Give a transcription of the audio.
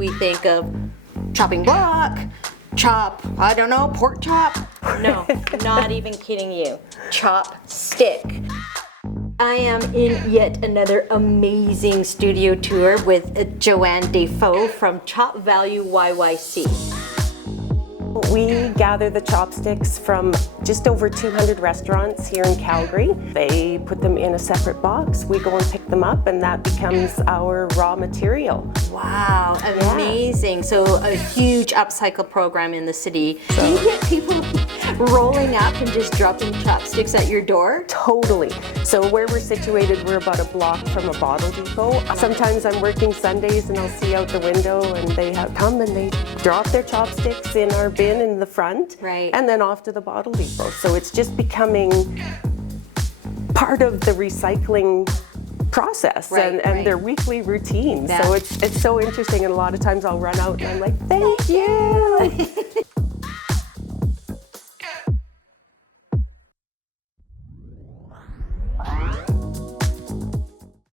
we think of chopping block, chop, I don't know, pork chop. No, not even kidding you. Chopstick. I am in yet another amazing studio tour with Joanne Defoe from ChopValue YYC. We gather the chopsticks from just over 200 restaurants here in Calgary. They put them in a separate box. We go and pick them up, and that becomes our raw material. Wow, amazing. Yeah. So a huge upcycle program in the city. Do you get people rolling up and just dropping chopsticks at your door? Totally. So where we're situated, we're about a block from a bottle depot. Sometimes I'm working Sundays and I'll see out the window and they come and they drop their chopsticks in our bin in the front, and then off to the bottle depot. So it's just becoming part of the recycling process and their weekly routine. Yeah. So it's so interesting, and a lot of times I'll run out and I'm like, thank you.